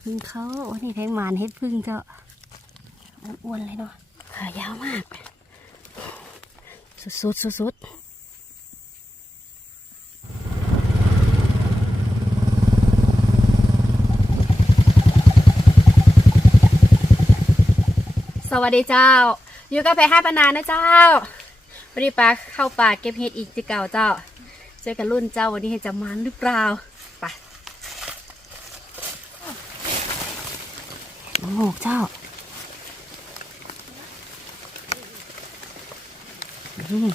พึ่งเขาวันนี้แทงหมานเฮ็ดพึ่งเจ้าอ้วนเลยเนาะขายาวมาก สุดๆสุดๆสวัสดีเจ้า อยู่กับแพรห้าปนานนะเจ้าวันนี้ปลาเข้าป่าเก็บเห็ดอีกจีเก่าเจ้า เจอกันรุ่นเจ้าวันนี้เห็ดจะมันหรือเปล่าไป น้องโหกเจ้า นี่ม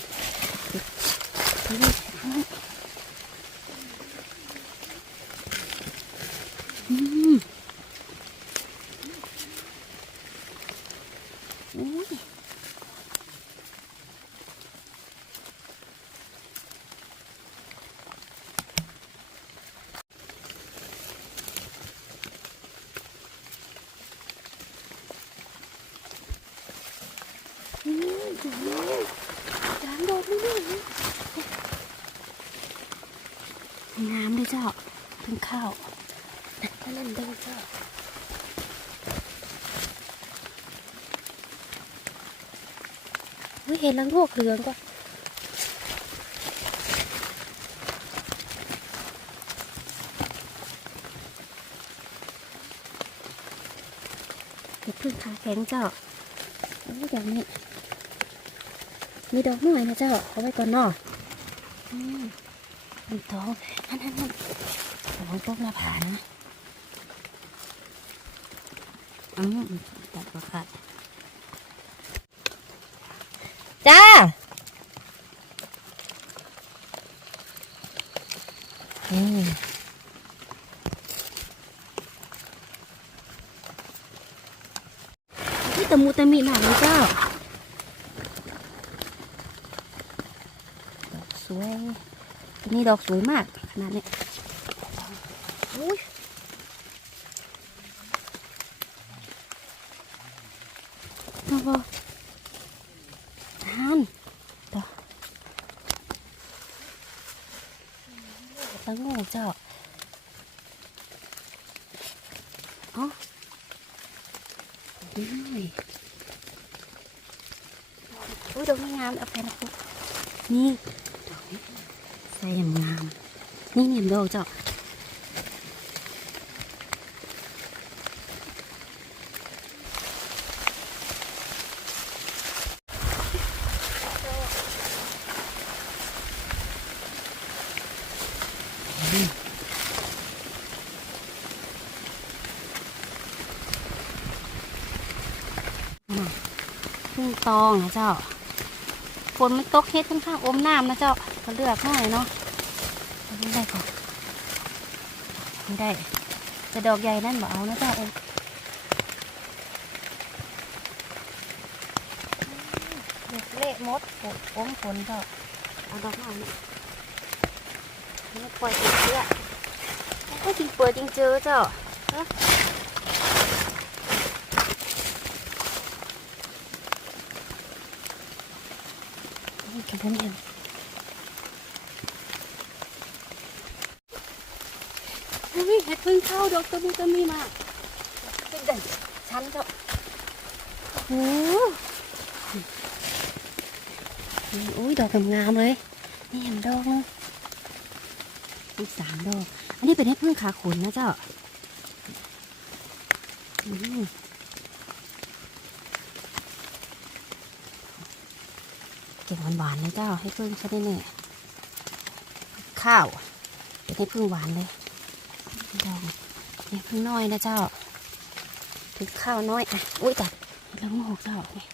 อืมอุ้ย จานโดดไม่ได้งามเลยเจ้าเพิ่งเข้าก็เล่นเด้งเจ้าเฮ้ยเห็นลังพวกเหลืองก็เห็ดพึ่งขาแข็งเจ้าโอ้ยอย่างนี้ มีดอกหน่อยนะเจ้าเอาไว้ก่อนเนาะอืมมีดอก นั่นนั่นนั่นระวังตกหน้าผานะอืมตัดก็ขาดจ้าอืมนี่ตะมูตะมีหนักเลยเจ้า ดอกสวยอันนี้ ดอกสวยมากขนาดนี้อุ้ยเอาบ่ทานต่อตั้งงูเจ้าอ๋อนี่อุ้ยดอกนี้งามเอาไปนะปุ๊นี่ ใส่งงาม นี่เนี่ยมโดจ้าพึ่งตองนะเจ้าฝนมันตกเฮ็ดข้างอมน้ำนะเจ้า ก็เลือกหน่อยเนาะไม่ได้ก่อนไม่ได้แต่ดอกใหญ่นั่นบ่เอานะเจ้าเองเละมดฝนอมฝนเจ้าเอาดอกหน่อยนี่นี่ปล่อยติดเชื้อโอ้ยจริงเปิดจริงเจอเจ้าฮะนี่กับผมเห็น อุ้ยเห็ดพึ่งเข้าดอกตะมูตะมีมากเป็นเด่นชั้นเจ้าโอ้โหอุ้ยดอกงามๆเลย นี่เห็นดอกนึงอีกสามดอก อันนี้เป็นเห็ดพึ่งขาขนนะเจ้าเก็บหวานๆนะเจ้าให้พึ่งช้ได้เนี่ยข้าวเป็นให้พึ่งหวานเลย ดอกนี่พึ่งน้อยนะเจ้า ถึงข้าวน้อยอะอุ้ยแต่แล้วงอกเจ้านี่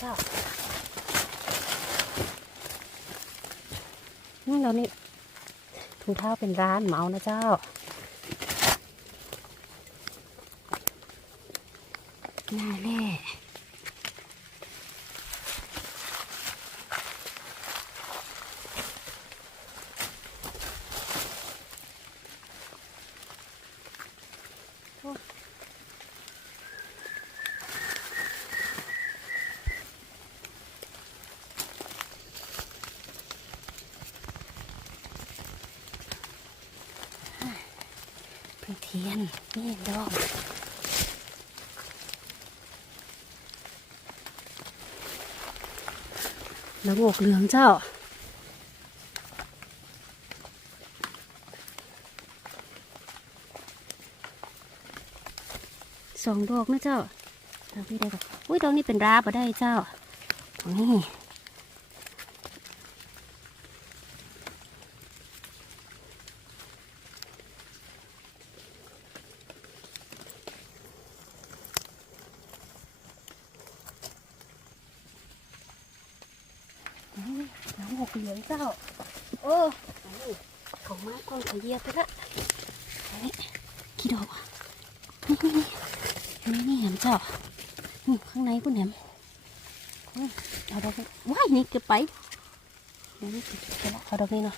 เจ้าอืมเรานี่ถุงเท้าเป็นร้านเหมานะเจ้า น่าแน่ ทียนนี่ดอกแล้วงอกเหลืองเจ้าสองดอกนะเจ้าดอกนี้ได้ก่อนอุ้ยดอกนี้เป็นราบมาได้เจ้านี่ำหกเหลืองเจ้า โอ้นี่ของมากกองข ยียบไปละนี่กี่ดอกอะนี่นี่นี่นี่แหมจ้าอืมข้างในคุณแหมเอาดอกว้ายนี่เกือบไปเดี๋ยวนี่เกือบไปละเอาดอกนี้เนาะ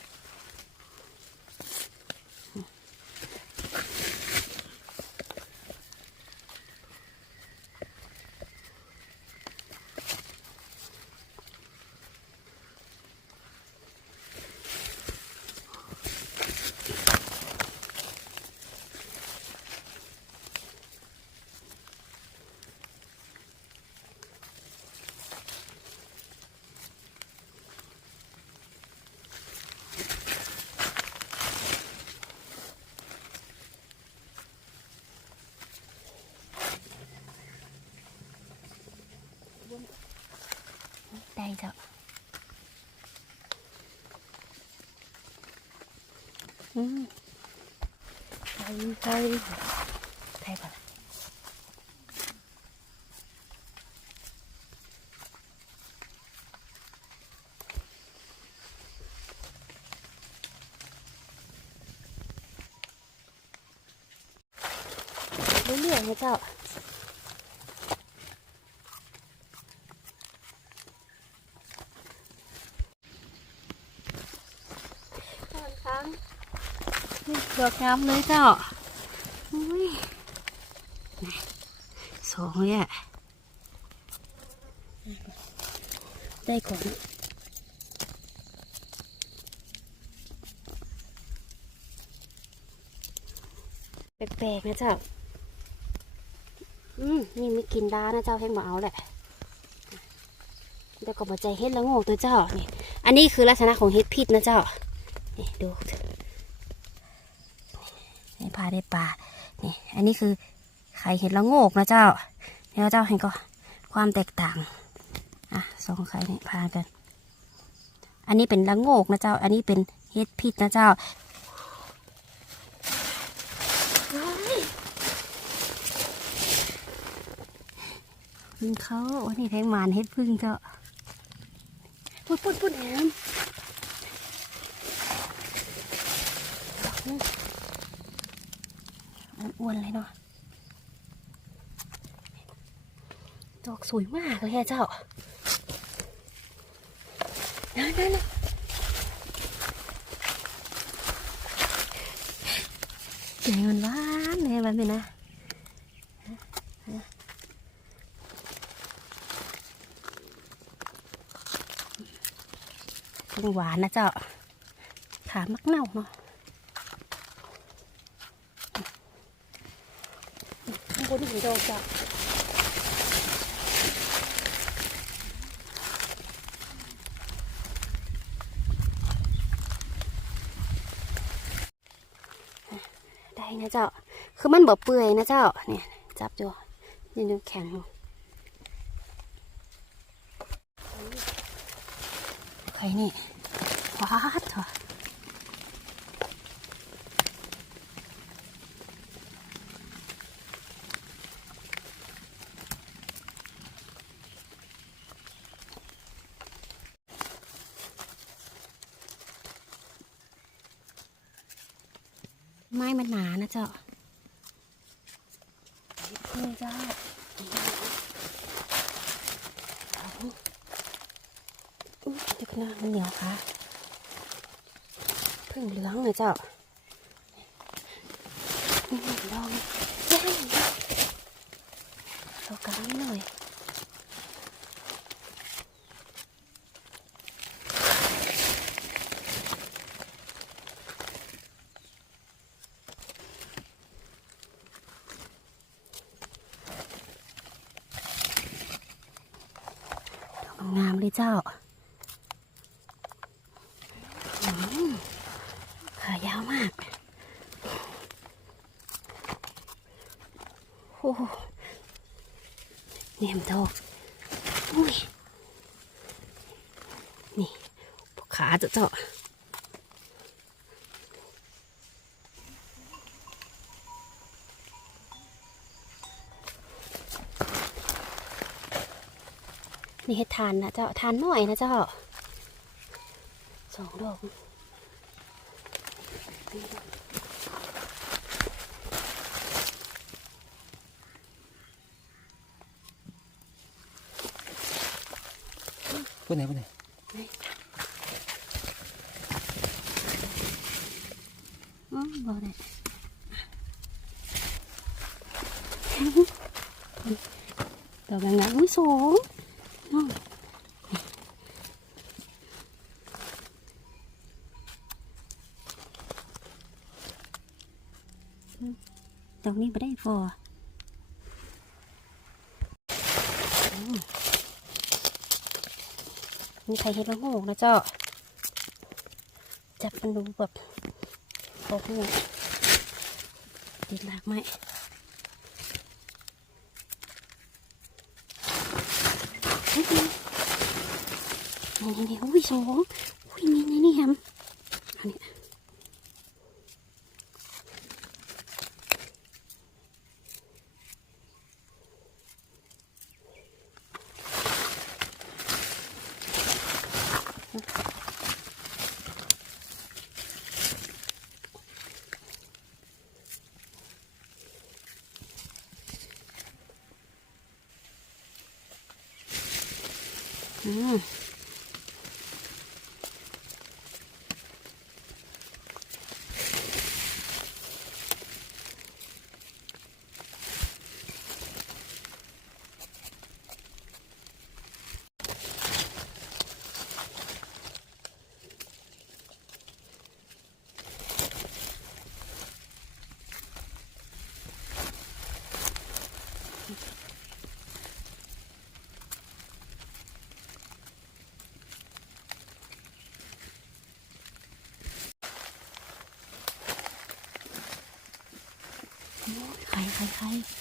อืมไปไปไปก่อนเรื่อยๆนะเจ้า ตอนครั้งนี่ ดอกงามเลยเจ้าอุ้ยนี่สองเลยอะได้ของแปลกๆนะเจ้า อืมนี่ไม่กินด้านะเจ้าแห้งบ่เอาแหละเดี๋ยวก็มาใจเฮ็ดแล้วโง่ตัวเจ้า นี่ อันนี้คือลักษณะของเฮ็ดพิษนะเจ้า นี่ดู พาได้ปลานี่อันนี้คือไข่เห็ดละโงกนะเจ้าเนี่ยเจ้าเห็นก็ความแตกต่างอะสองไข่นี่พากัน อันนี้เป็นละโงกนะเจ้า อันนี้เป็นเห็ดพิษนะเจ้าพึ่งเขาวันนี้แทงมานเห็ดพึ่งเจ้าปุดปุดปุดแอม อ้วนเลยเนาะดอกสวยมากเลยเจ้านั่นนั่นเจ๋งมันหวานเลยแบบนี้นะเป็นหวานนะเจ้าขามักเน่าเนาะ ข้างบนหินโดงจ้ะได้นะเจ้า คือมันบ่เปื่อยนะเจ้า เนี่ยจับอยู่นี่ดูแข็งอยู่ใครนี่ว้าดเถอะ ม้มันหนานะเจ้าพึ่งเจ้าเอาอุ๊ยเดี๋ยวขนมันเหนียวค่ะพึ่งเหลืองเลยเจ้าลองย่างเรากำลังหน่อย งามเลยเจ้า ขายาวมาก โอ้โหเนียมโตอุ้ย นี่ขาจะเจ้า นี่ให้ทานนะเจ้าทานหน่อยนะเจ้าสองดอกพูดไหนพูดไหนอืมบ่ได้ดอกงามๆอุ้ยสอง น้องนี้ไม่ได้ฟอมีใครเห็นว่าโงกนะเจ้า จับมันดูแบบโอ้โหติดหลากไหมนี่ นี่นี่อุ้ยสองอุ้ยนี่นี่นี่แฮมอันนี้อืม ใ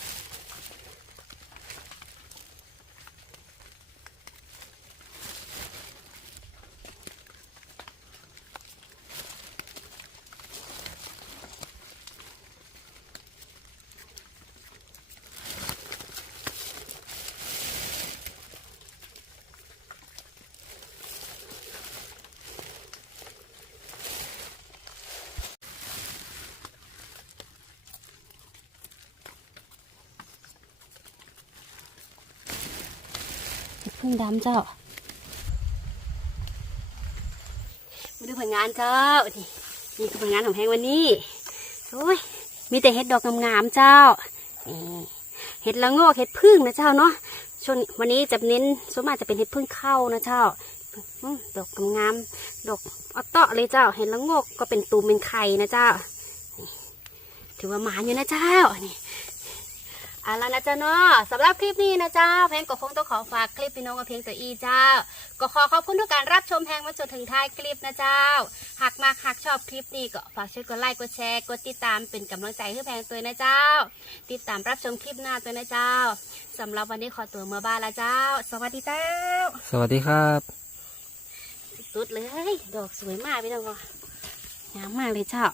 งดำเจ้า มาดูผลงานเจ้า นี่นี่คือผลงานของแพงวันนี้โอ้ยมีแต่เห็ดดอกงามๆเจ้าเห็ดละโงอกเห็ดพึ่งนะเจ้าเนาะช่วงวันนี้จะเน้นส่วนมากจะเป็นเห็ดพึ่งเข้านะเจ้าดอกงามๆดอกออตเตาะเลยเจ้า เห็ดละโงอกก็เป็นตูมเป็นไข่นะเจ้า ถือว่าหมาอยู่นะเจ้านี่ เอาละนะเจ้าเนาะสำหรับคลิปนี้นะเจ้าแพงก็คงต้องขอฝากคลิปพี่น้องกับเพียงตัวอีเจ้า ก็ขอขอบคุณทุกการรับชมแพงมาจนถึงท้ายคลิปนะเจ้า หากมากหากชอบคลิปนี้ก็ฝากช่วยกดไลค์กดแชร์กดติดตามเป็นกำลังใจให้แพงตัวนะเจ้า ติดตามรับชมคลิปหน้าตัวนะเจ้าสำหรับวันนี้ขอตัวเมื่อบ้านละเจ้า สวัสดีเจ้า สวัสดีครับสุดเลย ดอกสวยมากพี่น้องก็งามมากเลยเจ้า